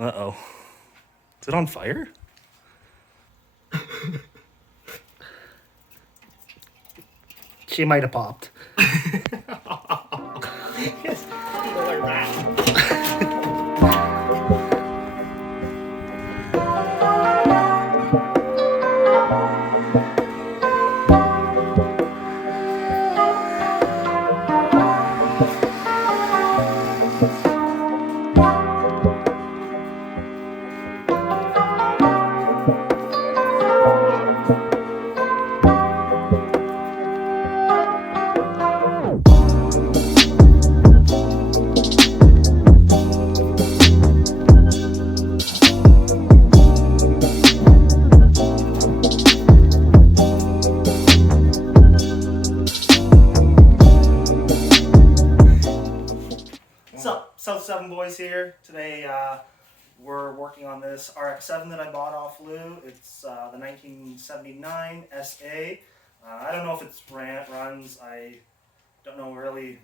Uh-oh. Is it on fire? She might have popped. Yes, people are bad. South 7 boys here. Today we're working on this RX7 that I bought off Lou. It's the 1979 SA. I don't know if it's runs. I don't know really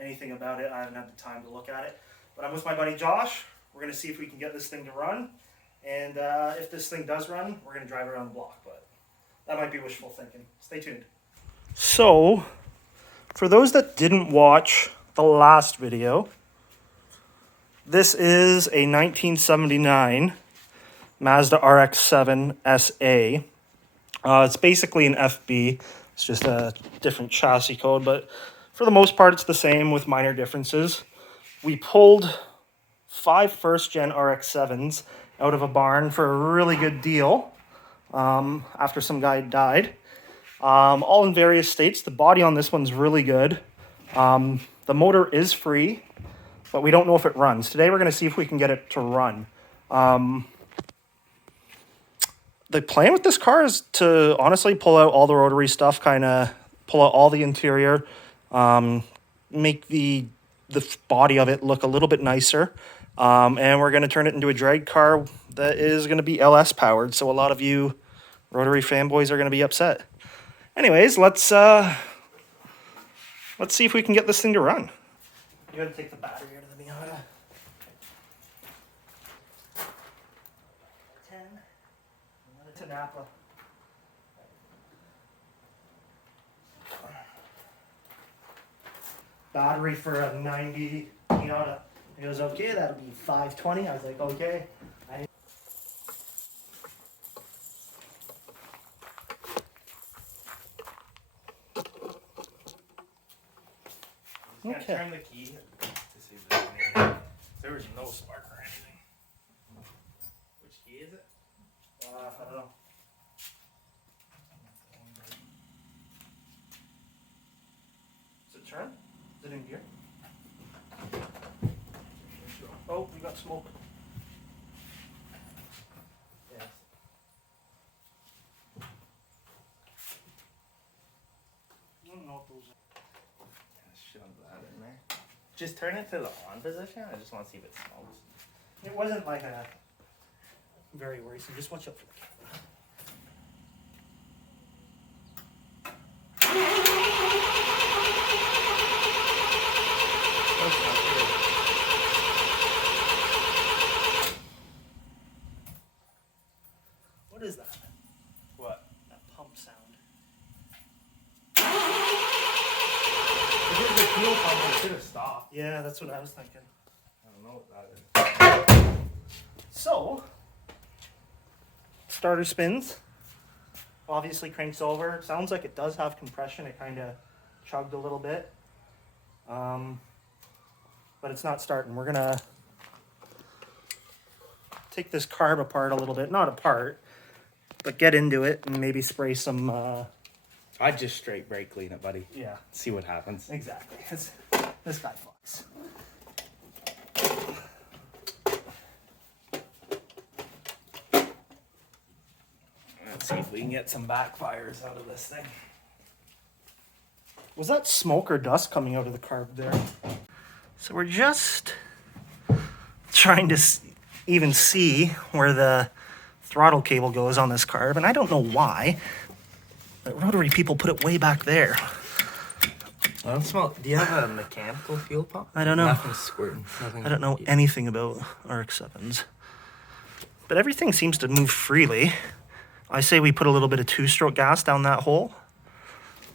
anything about it. I haven't had the time to look at it. But I'm with my buddy Josh. We're going to see if we can get this thing to run. And if this thing does run, we're going to drive it around the block. But that might be wishful thinking. Stay tuned. So, for those that didn't watch the last video, this is a 1979 Mazda RX7 SA. It's basically an FB. It's just a different chassis code, but for the most part, it's the same with minor differences. We pulled 5 first-gen RX7s out of a barn for a really good deal after some guy died. All in various states. The body on this one's really good. The motor is free, but we don't know if it runs. Today we're going to see if we can get it to run. The plan with this car is to honestly pull out all the rotary stuff, kind of pull out all the interior, make the body of it look a little bit nicer. And we're going to turn it into a drag car that is going to be LS powered. So a lot of you rotary fanboys are going to be upset. Anyways, let's see if we can get this thing to run. You got to take the battery out of the Miata. 10. To Napa. Battery for a 90 Miata. He goes, okay, that'll be 520. I was like, okay. Okay. Turn the key to see if there's anything. There was no spark or anything. Which key is it? I don't know. Is it turn? Is it in gear? Oh, we got smoke. Yes. I don't know if those Shove that in there. Just turn it to the on position. I just want to see if it smokes. It wasn't like a very worrisome. Just watch out for the camera. What is that? What? That pump sound. If it was a fuel pump, it should have stopped. Yeah, that's what I was thinking. I don't know what that is. So, starter spins. Obviously cranks over. Sounds like it does have compression. It kind of chugged a little bit. But it's not starting. We're going to take this carb apart a little bit. Not apart, but get into it and maybe spray some... I'd just straight brake clean it, buddy. yeah. See what happens. Exactly. This guy fucks. Let's see if we can get some backfires out of this thing. Was that smoke or dust coming out of the carb there? So we're just trying to even see where the throttle cable goes on this carb, and I don't know why. But rotary people put it way back there. I don't smell. Do you have a mechanical fuel pump? I don't know. Nothing's squirting. Nothing. I don't know anything about RX7s. But everything seems to move freely. I say we put a little bit of 2-stroke gas down that hole.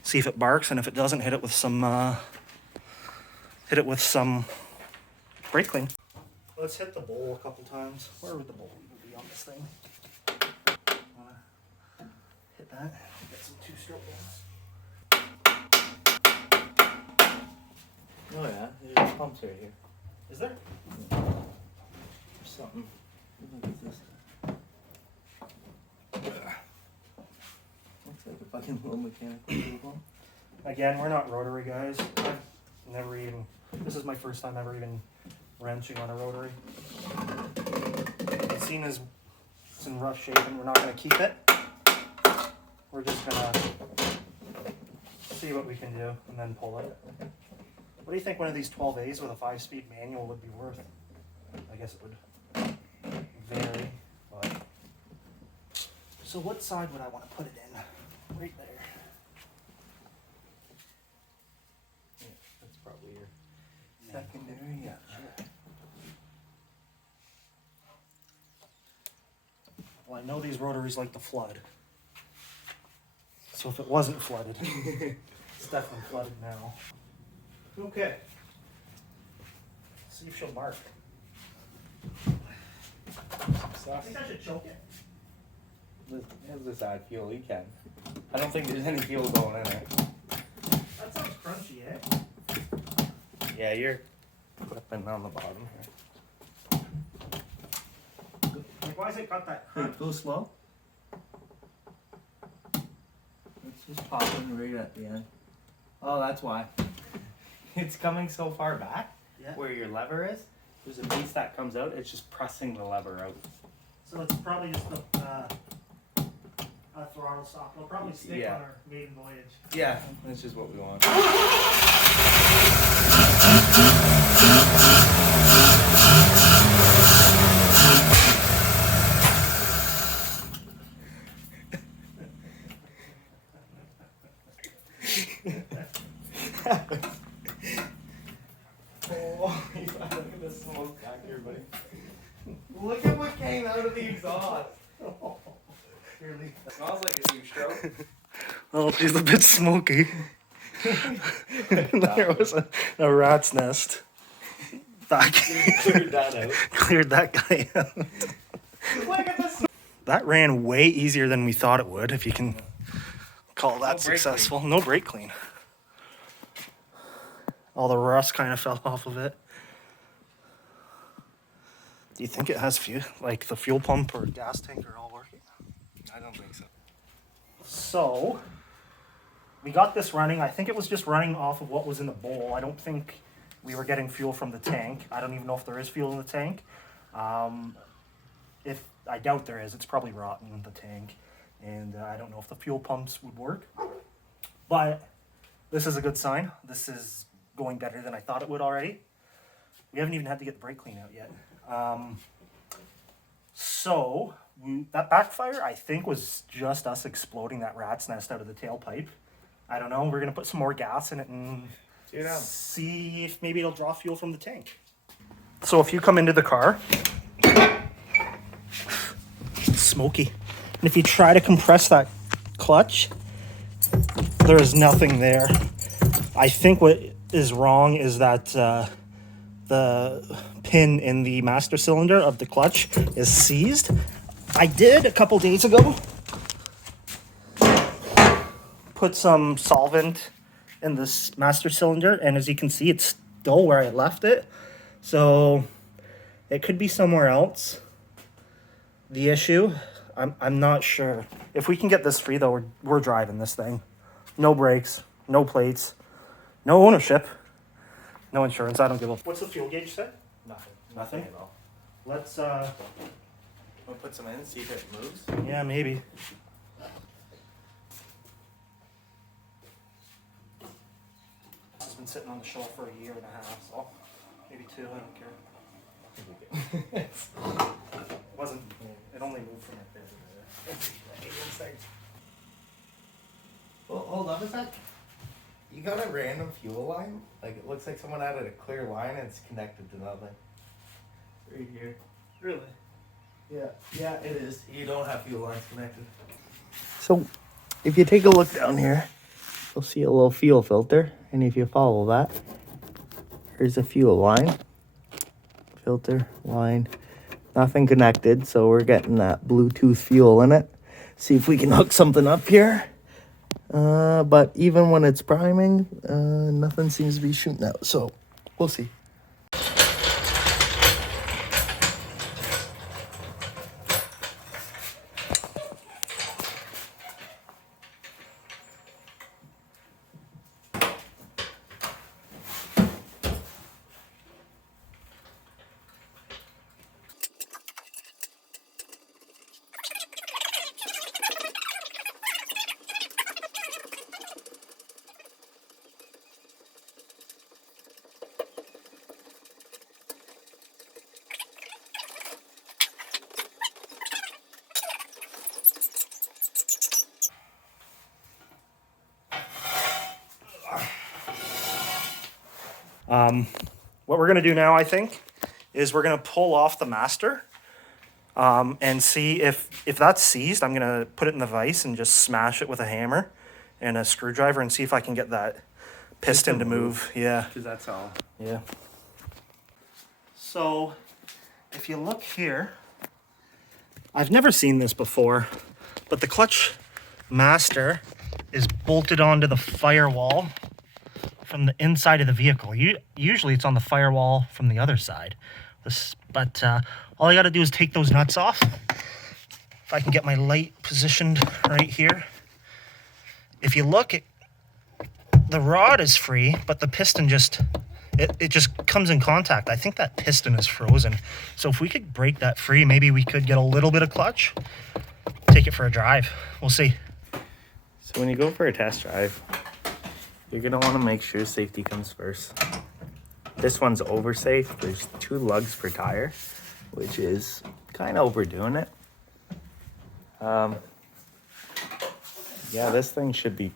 See if it barks, and if it doesn't, hit it with some brake clean. Let's hit the bowl a couple times. Where would the bowl even be on this thing? Hit that. Get some 2-stroke gas. Oh yeah, there's pumps right here. Is there? Something. What is this? Looks like a fucking little mechanical fuel pump. Again, we're not rotary guys. I've never even. This is my first time ever even wrenching on a rotary. It's seen as it's in rough shape, and we're not going to keep it. We're just going to see what we can do and then pull it. What do you think one of these 12As with a 5-speed manual would be worth? I guess it would vary, but... So what side would I want to put it in? Right there. Yeah, that's probably your secondary, yeah. Sure. Well, I know these rotaries like to flood. So if it wasn't flooded, it's definitely flooded now. Okay. See if she'll bark. I think I should choke it. Let's decide fuel. You can. I don't think there's any fuel going in there. That sounds crunchy, eh? Yeah, you're flipping on the bottom here. Like, why has it got that crunch? Go slow. It's just popping right at the end. Oh, that's why. It's coming so far back, Yeah. where your lever is. There's a piece that comes out. It's just pressing the lever out. So it's probably just a throttle stop. It'll probably stick Yeah. on our maiden voyage. Yeah, that's just what we want. Oh, look at the smoke back here, buddy. Look at what came out of the exhaust. Really? It smells like a 2-stroke. Oh, she's a bit smoky. There was a rat's nest. Cleared that out. Cleared that guy out. Look at this. That ran way easier than we thought it would, if you can call that No brake successful. No brake clean. All the rust kind of fell off of it. Do you think it has fuel, like the fuel pump or gas tank are all working? I don't think so. So, we got this running. I think it was just running off of what was in the bowl. I don't think we were getting fuel from the tank. I don't even know if there is fuel in the tank. If I doubt there is, it's probably rotten in the tank. And I don't know if the fuel pumps would work. But this is a good sign. This is going better than I thought it would already. We haven't even had to get the brake clean out yet. That backfire, I think, was just us exploding that rat's nest out of the tailpipe. I don't know. We're going to put some more gas in it and see if maybe it'll draw fuel from the tank. So if you come into the car, it's smoky. And if you try to compress that clutch, there is nothing there. I think what is wrong is that the pin in the master cylinder of the clutch is seized. I did a couple days ago put some solvent in this master cylinder, and as you can see, it's still where I left it. So it could be somewhere else. The issue, I'm not sure. If we can get this free though, we're driving this thing. No brakes, no plates, no ownership, no insurance. I don't give a. What's the fuel gauge say? Nothing. Nothing? At all. Let's We'll put some in, see if it moves. yeah, maybe. It's been sitting on the shelf for a year and a half, so maybe 2. I don't care. It wasn't. It only moved from right there. Well, hold on a sec. You got a random fuel line? Like, it looks like someone added a clear line and it's connected to nothing. Right here. Really? Yeah, it is. You don't have fuel lines connected. So, if you take a look down here, you'll see a little fuel filter. And if you follow that, here's a fuel line. Filter, line, nothing connected. So we're getting that Bluetooth fuel in it. See if we can hook something up here. But even when it's priming, nothing seems to be shooting out. So we'll see. What we're going to do now, I think, is we're going to pull off the master and see if that's seized. I'm going to put it in the vise and just smash it with a hammer and a screwdriver and see if I can get that piston to move. Yeah. Because that's all. Yeah. So, if you look here, I've never seen this before, but the clutch master is bolted onto the firewall from the inside of the vehicle. Usually it's on the firewall from the other side. But all I gotta do is take those nuts off. If I can get my light positioned right here. If you look, the rod is free, but the piston just, it just comes in contact. I think that piston is frozen. So if we could break that free, maybe we could get a little bit of clutch, take it for a drive. We'll see. So when you go for a test drive, you're going to want to make sure safety comes first. This one's over safe. There's 2 lugs per tire, which is kind of overdoing it. Yeah, this thing should be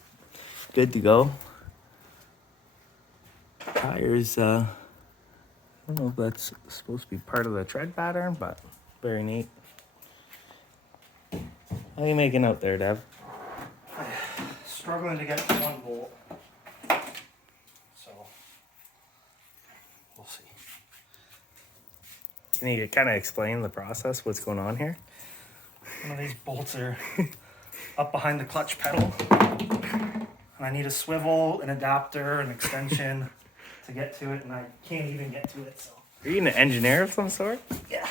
good to go. Tires, I don't know if that's supposed to be part of the tread pattern, but very neat. How are you making out there, Dev? Struggling to get one bolt. So, we'll see. Can you kind of explain the process, what's going on here? One of these bolts are up behind the clutch pedal. And I need a swivel, an adapter, an extension to get to it, and I can't even get to it, so. Are you an engineer of some sort? Yeah.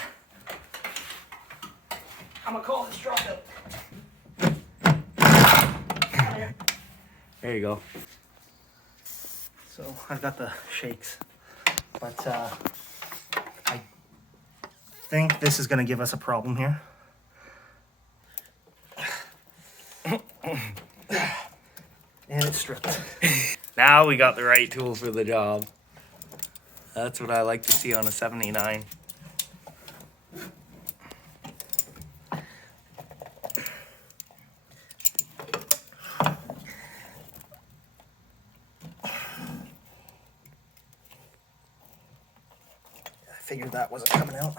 I'm gonna call this dropout. There you go. So I've got the shakes, but I think this is gonna give us a problem here. And it's stripped. Now we got the right tool for the job. That's what I like to see on a 79. I figured that wasn't coming out.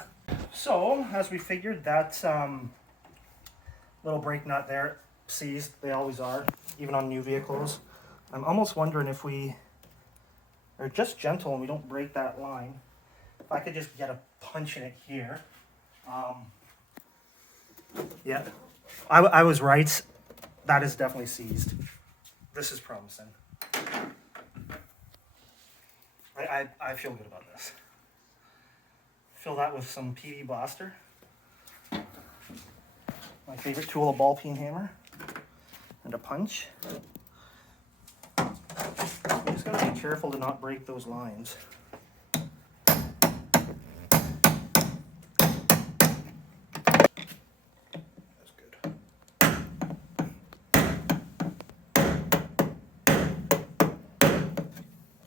So, as we figured, that little brake nut there seized. They always are, even on new vehicles. I'm almost wondering if we are just gentle and we don't break that line. If I could just get a punch in it here. Yeah, I was right. That is definitely seized. This is promising. I feel good about this. Fill that with some PV Blaster. My favorite tool, a ball peen hammer. And a punch. You just gotta be careful to not break those lines. That's good.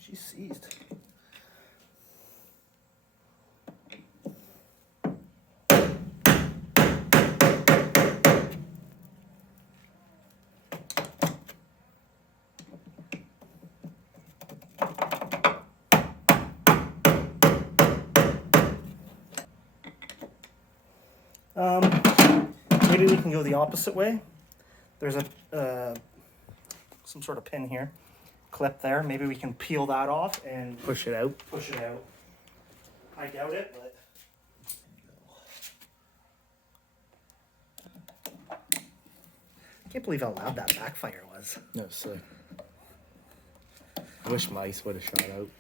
She's seized. Maybe we can go the opposite way. There's a some sort of pin here, clip there. Maybe we can peel that off and Push it out. push it out. I doubt it, but I can't believe how loud that backfire was. No, sick. I wish mice would have shot out.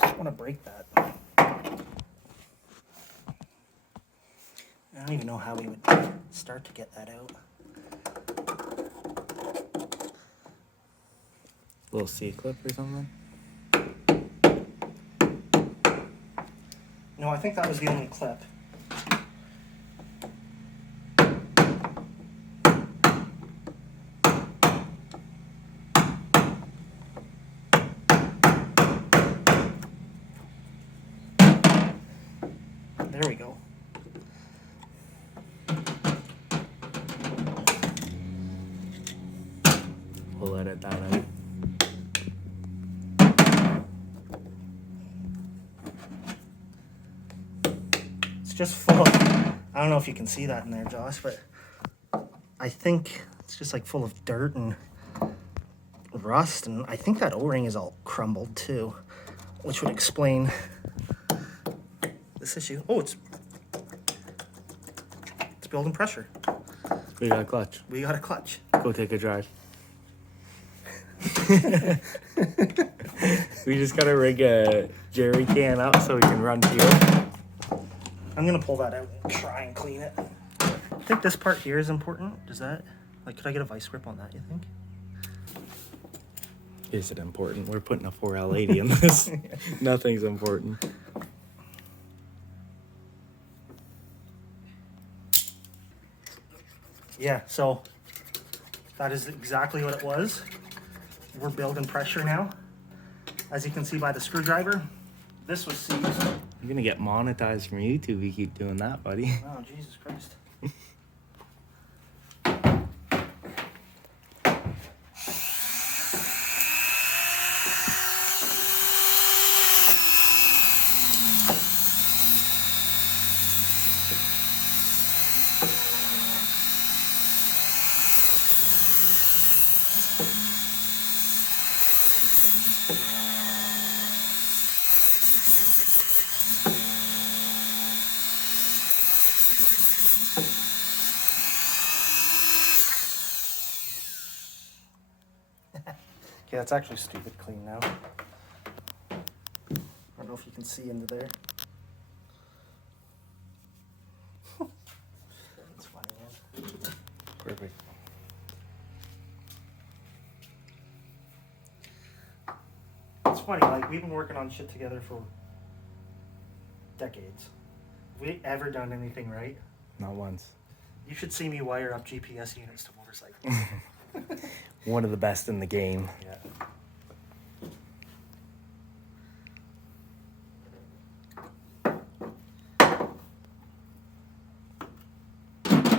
Just want to break that. I don't even know how we would start to get that out. Little C-clip or something? No, I think that was the only clip. There we go. We'll edit that out. It's just full of, I don't know if you can see that in there, Josh, but I think it's just like full of dirt and rust, and I think that O-ring is all crumbled too, which would explain this issue. Oh, it's building pressure. We got a clutch. We got a clutch. Go take a drive. We just gotta rig a jerry can up so we can run fuel. I'm gonna pull that out and try and clean it. I think this part here is important. Does that, like, could I get a vice grip on that, you think? Is it important? We're putting a 4L80 in this. Nothing's important. Yeah, so that is exactly what it was. We're building pressure now. As you can see by the screwdriver, this was seized. You're gonna get monetized from YouTube if you keep doing that, buddy. Oh, Jesus Christ. Okay, that's actually stupid clean now. I don't know if you can see into there. That's funny, man. Perfect. It's funny, like, we've been working on shit together for decades. Have we ever done anything right? Not once. You should see me wire up GPS units to motorcycles. One of the best in the game. Yeah.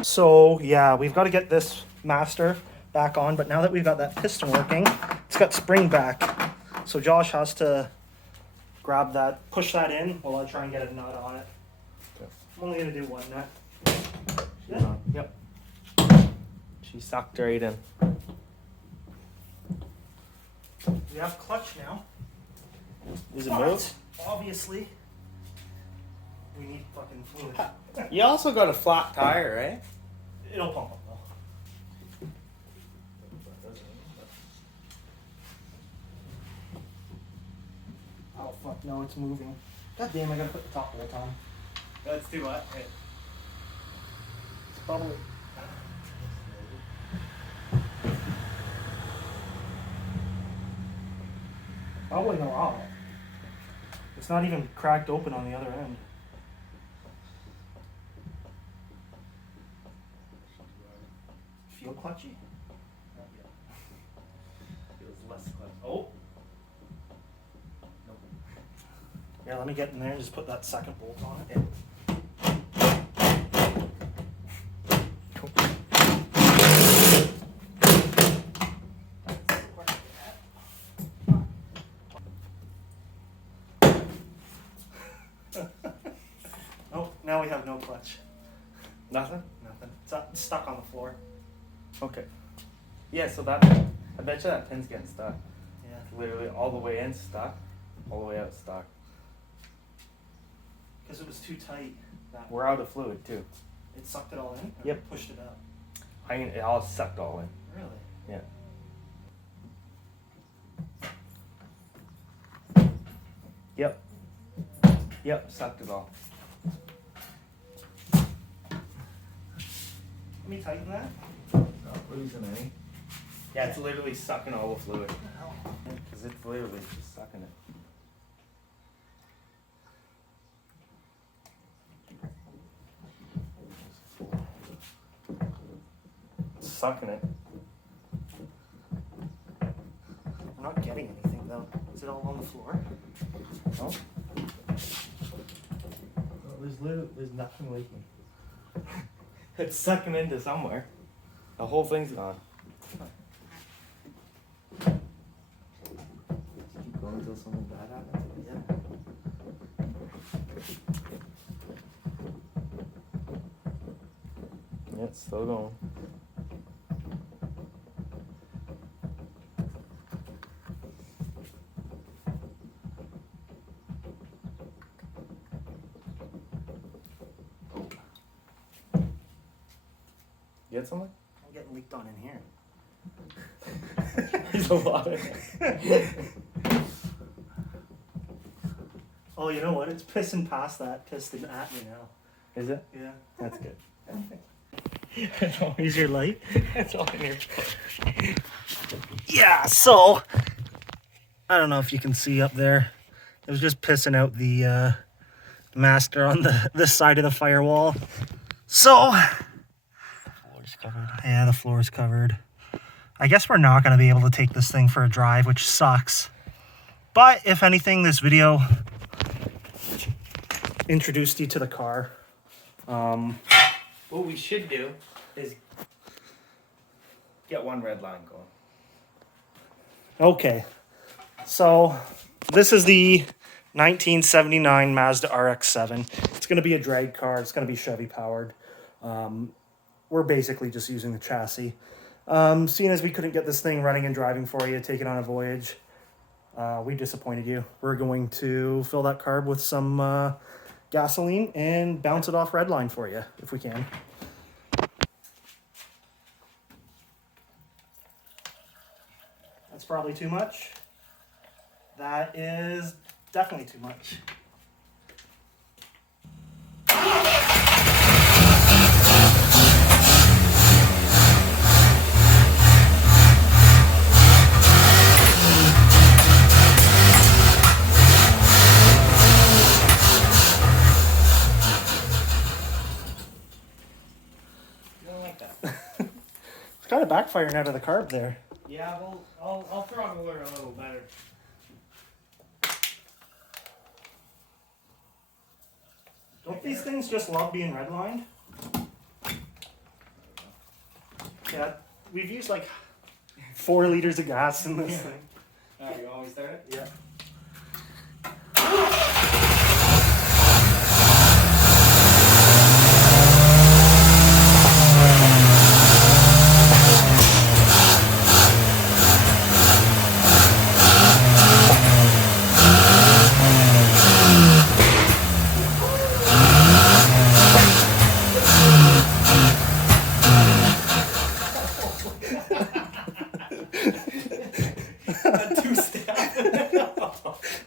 So, yeah, we've got to get this master back on, but now that we've got that piston working, it's got spring back. So Josh has to grab that, push that in while I try and get a nut on it. Okay. I'm only going to do one nut. She's on. Yep. She sucked right in. We have clutch now. Is it But, moved? obviously, we need fucking fluid. You also got a flat tire, right? It'll pump up though. Oh fuck, no, it's moving. God damn, I gotta put the top bolt on. Let's do what? Hey. It's probably... Probably no out. It's not even cracked open on the other end. Feel clutchy? Not yet. Feels less clutch. Oh. Nope. Yeah, let me get in there and just put that second bolt on it. have no clutch. Nothing? Nothing. It's stuck on the floor. Okay. Yeah, so that, I bet you that pin's getting stuck. Yeah. Literally all the way in stuck, all the way out stuck. Because it was too tight. We're out of fluid too. It sucked it all in? Or Yep. Pushed it out? I mean, it all sucked all in. Really? Yeah. Yep. Yep, sucked it all. Let me tighten that. Not losing any. Yeah, it's literally sucking all the fluid. What the hell? Because it's literally just sucking it. It's sucking it. I'm not getting anything though. Is it all on the floor? No? There's nothing leaking. It's sucking into somewhere. The whole thing's gone. Keep going until something bad happens. Yeah. Yeah, it's still going. Get something? I'm getting leaked on in here. There's a lot of it. Oh, you know what? It's pissing past that piston at me now. Is it? Yeah. That's good. Here's your light. That's all in here. Yeah, so I don't know if you can see up there. It was just pissing out the master on this side of the firewall. So Floor's covered. yeah, the floor's covered. I guess we're not going to be able to take this thing for a drive, which sucks. But if anything, this video introduced you to the car. What we should do is get one red line going. Okay, so this is the 1979 Mazda RX7. It's going to be a drag car. It's going to be Chevy powered. We're basically just using the chassis. Seeing as we couldn't get this thing running and driving for you, take it on a voyage, we disappointed you. We're going to fill that carb with some gasoline and bounce it off redline for you if we can. That's probably too much. That is definitely too much. It's kind of backfiring out of the carb there. Yeah, well, I'll throttle her a little better. Don't these things just love being redlined? Yeah, we've used like 4 liters of gas in this thing. Alright, you always start it? Yeah.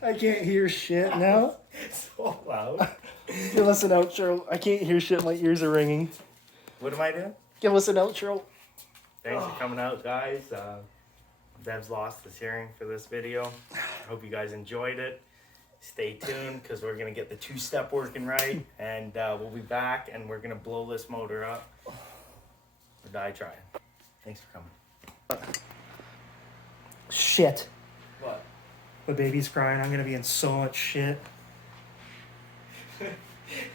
I can't hear shit now. So loud. Give us an outro. I can't hear shit. My ears are ringing. What am I doing? Give us an outro. Thanks for coming out, guys. Dev's lost his hearing for this video. Hope you guys enjoyed it. Stay tuned because we're going to get the 2-step working right. And we'll be back and we're going to blow this motor up. Or die trying. Thanks for coming. Shit. What? My baby's crying. I'm gonna be in so much shit.